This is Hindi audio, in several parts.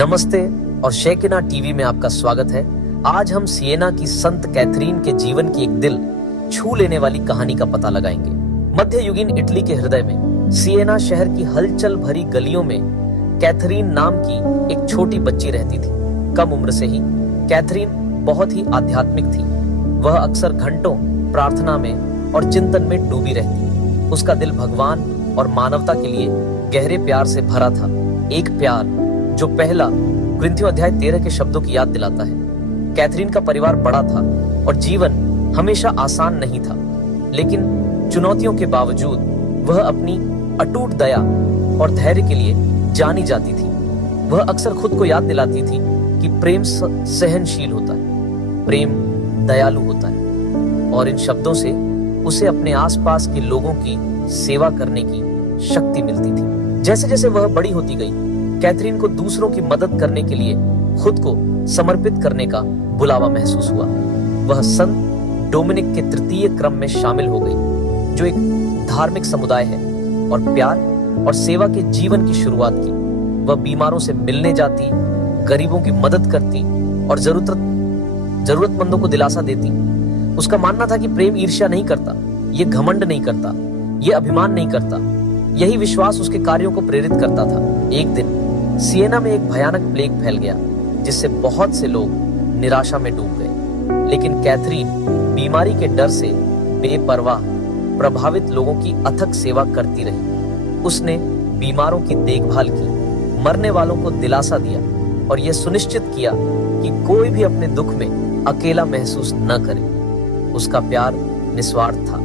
नमस्ते और शेकिना टीवी में आपका स्वागत है। आज हम सिएना की संत कैथरीन के जीवन की एक दिल छू लेने वाली कहानी का पता लगाएंगे। मध्ययुगीन इटली के हृदय में सिएना शहर की हलचल भरी गलियों में कैथरीन नाम की एक छोटी बच्ची रहती थी। कम उम्र से ही कैथरीन बहुत ही आध्यात्मिक थी। वह अक्सर घंटों प्रार्थना में और चिंतन में डूबी रहती। उसका दिल भगवान और मानवता के लिए गहरे प्यार से भरा था। एक प्यार जो पहला कुरिन्थियों अध्याय 13 के शब्दों की याद दिलाता है। कैथरीन का परिवार बड़ा था और जीवन हमेशा आसान नहीं था, लेकिन चुनौतियों के बावजूद वह अपनी अटूट दया और धैर्य के लिए जानी जाती थी। वह अक्सर खुद को याद दिलाती थी कि प्रेम सहनशील होता है, प्रेम दयालु होता है, और इन शब्दों से उसे अपने आसपास के लोगों की सेवा करने की शक्ति मिलती थी। जैसे जैसे वह बड़ी होती गई, कैथरीन को दूसरों की मदद करने के लिए खुद को समर्पित करने का बुलावा महसूस हुआ। वह संत डोमिनिक के तृतीय क्रम में शामिल हो गई, जो एक धार्मिक समुदाय है, और प्यार और सेवा के जीवन की शुरुआत की। वह बीमारों से मिलने जाती, गरीबों की मदद करती और जरूरतमंदों को दिलासा देती। उसका मानना था कि प्रेम ईर्ष्या नहीं करता, ये घमंड नहीं करता, ये अभिमान नहीं करता। यही विश्वास उसके कार्यों को प्रेरित करता था। एक दिन सिएना में एक भयानक प्लेग फैल गया, जिससे बहुत से लोग निराशा में डूब गए। लेकिन कैथरीन बीमारी के डर से बेपरवाह प्रभावित लोगों की अथक सेवा करती रही। उसने बीमारों की देखभाल की, मरने वालों को दिलासा दिया और यह सुनिश्चित किया कि कोई भी अपने दुख में अकेला महसूस न करे। उसका प्यार निस्वार्थ था।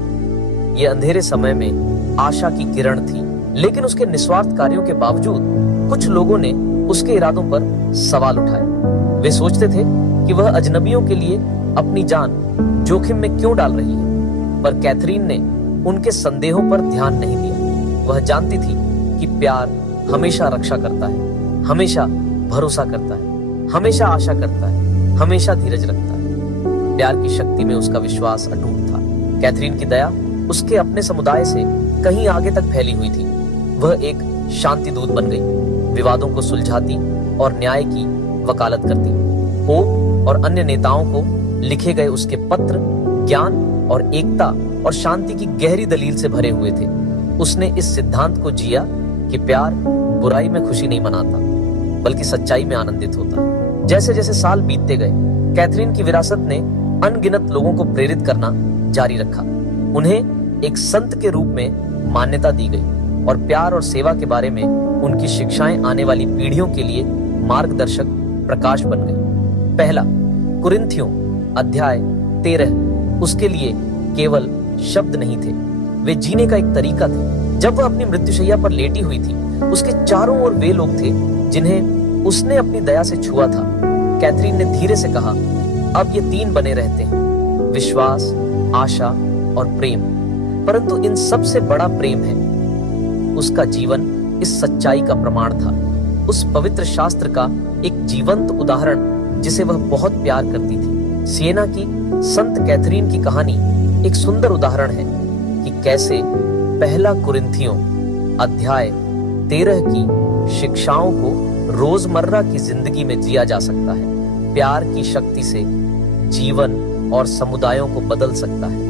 यह अंधेरे समय में आशा की किरण थी, लेकिन उसके निस्वार्थ कार्यों के बावजूद कुछ लोगों ने उसके इरादों पर सवाल उठाए। वे सोचते थे कि वह अजनबियों के लिए अपनी जान जोखिम में क्यों डाल रही है, पर कैथरीन ने उनके संदेहों पर ध्यान नहीं दिया। वह जानती थी कि प्यार हमेशा रक्षा करता है, हमेशा भरोसा करता है, हमेशा आशा करता है, हमेशा धीरज रखता है। प्यार की शक्ति में उसका विश्वास अटूट था। कैथरीन की दया उसके अपने समुदाय से कहीं आगे तक फैली हुई थी। वह एक शांति दूत बन गई, विवादों को सुलझाती और न्याय की वकालत करती। पोप और अन्य नेताओं को लिखे गए उसके पत्र ज्ञान और एकता और शांति की गहरी दलील से भरे हुए थे। उसने इस सिद्धांत को जिया कि प्यार बुराई में खुशी नहीं मनाता, बल्कि सच्चाई में आनंदित होता है। जैसे जैसे साल बीतते गए, कैथरीन की विरासत ने अनगिनत लोगों को प्रेरित करना जारी रखा। उन्हें एक संत के रूप में मान्यता दी गई और प्यार और सेवा के बारे में उनकी शिक्षाएं आने वाली पीढ़ियों के लिए मार्गदर्शक प्रकाश बन गई। पहला कुरिन्थियों अध्याय 13 उसके लिए केवल शब्द नहीं थे, वे जीने का एक तरीका थे। जब वह अपनी मृत्युशैया पर लेटी हुई थी, उसके चारों ओर वे लोग थे जिन्हें उसने अपनी दया से छुआ था। कैथरीन ने धीरे से कहा, अब ये तीन बने रहते हैं, विश्वास, आशा और प्रेम, परंतु इन सबसे बड़ा प्रेम है। उसका जीवन इस सच्चाई का प्रमाण था, उस पवित्र शास्त्र का एक जीवंत उदाहरण जिसे वह बहुत प्यार करती थी। सिएना की संत कैथरीन की कहानी एक सुंदर उदाहरण है कि कैसे पहला कुरिन्थियों अध्याय 13 की शिक्षाओं को रोजमर्रा की जिंदगी में जिया जा सकता है। प्यार की शक्ति से जीवन और समुदायों को बदल सकता है।